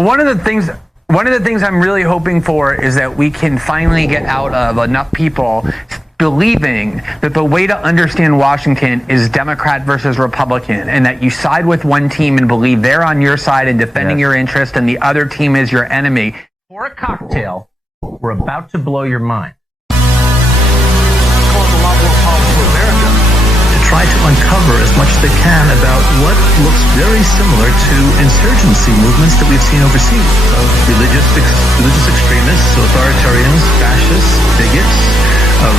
Well, one of the things I'm really hoping for is that we can finally get out of enough people believing that the way to understand Washington is Democrat versus Republican, and that you side with one team and believe they're on your side and defending your interest, and the other team is your enemy. For a cocktail, we're about to blow your mind. Try to uncover as much as they can about what looks very similar to insurgency movements that we've seen overseas of religious extremists, authoritarians, fascists, bigots,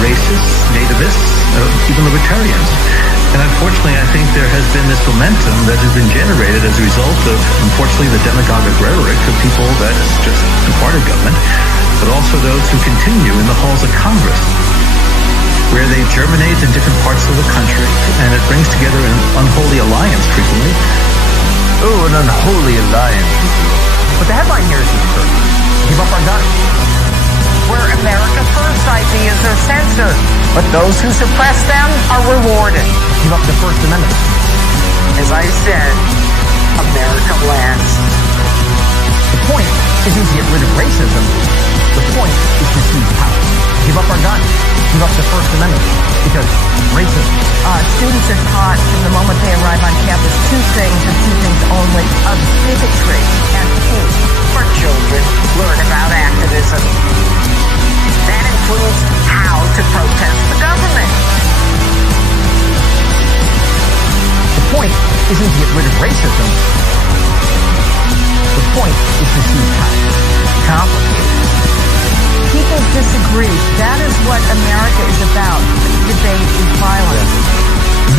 racists, nativists, even libertarians. And unfortunately, I think there has been this momentum that has been generated as a result of, unfortunately, the demagogic rhetoric of people that's just a part of government, but also those who continue in the halls of Congress, where they germinate in different parts of the country, and it brings together an unholy alliance frequently. Oh, an unholy alliance. But the headline here is absurd. Give up our guns. Where America First ideas are censored, but those who suppress them are rewarded. Give up the First Amendment. As I said, America wins. The point isn't to get rid of racism. The point is to seize power. Give up our guns. Give up the First Amendment. Because racism. Students are taught from the moment they arrive on campus two things and two things only: of bigotry and hate. For children, learn about activism. That includes how to protest the government. The point isn't to get rid of racism. The point is to seize power. Complicated. People disagree. That is what America is about. Debate is violence.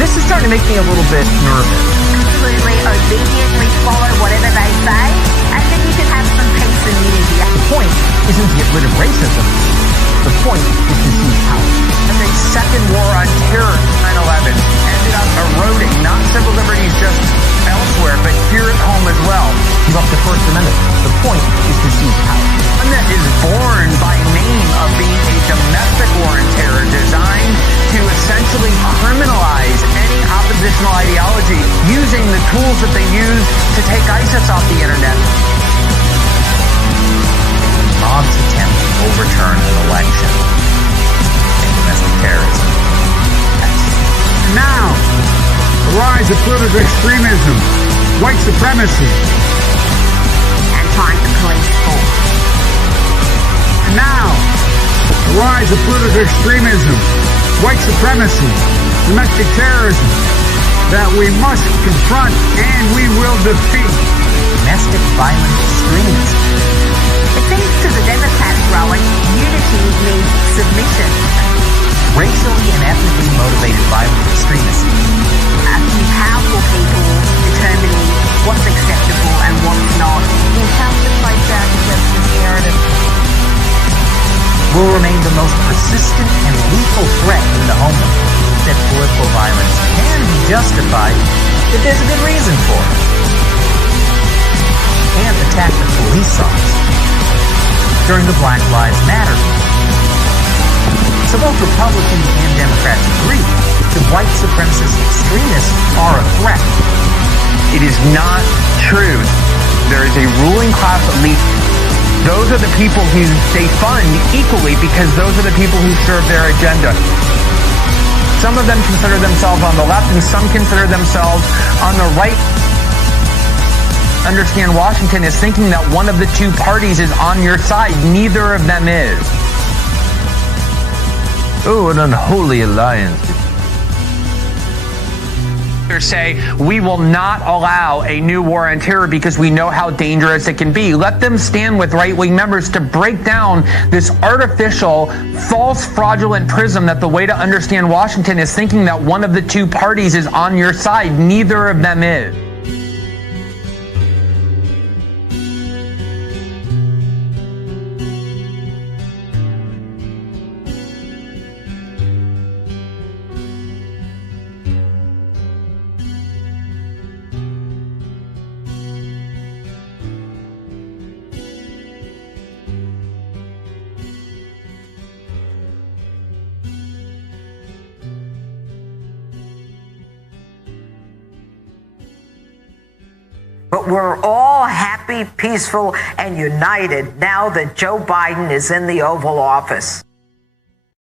This is starting to make me a little bit nervous. Absolutely obediently follow whatever they say. I think you can have some peace and unity. The point isn't to get rid of racism. The point is to seize power. And the second war on terror, 9/11, ended up eroding not civil liberties just elsewhere, but here at home as well. Give up the First Amendment. The point is to seize power. One that is born by name of being a domestic war on terror designed to essentially criminalize any oppositional ideology using the tools that they use to take ISIS off the internet. Mob's attempt to overturn an election and domestic terrorism. Now, the rise of political extremism, white supremacy, And trying to police force. now, the rise of political extremism, white supremacy, domestic terrorism, that we must confront and we will defeat. Domestic violent extremism. It seems to the Democrats growing, unity means submission. Racially and ethnically motivated violent extremism. A few powerful people determining what's acceptable and what's not. We have to fight back against this narrative. Will remain the most persistent and lethal threat in the homeland. That political violence can be justified if there's a good reason for it. And attack the police officer during the Black Lives Matter movement. So both Republicans and Democrats agree that white supremacist extremists are a threat. It is not true. There is a ruling class elite. Those are the people who they fund equally because those are the people who serve their agenda. Some of them consider themselves on the left and some consider themselves on the right. Understand Washington is thinking that one of the two parties is on your side. Neither of them is. Oh, an unholy alliance. Say, we will not allow a new war on terror because we know how dangerous it can be. Let them stand with right-wing members to break down this artificial, false, fraudulent prism that the way to understand Washington is thinking that one of the two parties is on your side. Neither of them is. But we're all happy, peaceful, and united now that Joe Biden is in the Oval Office.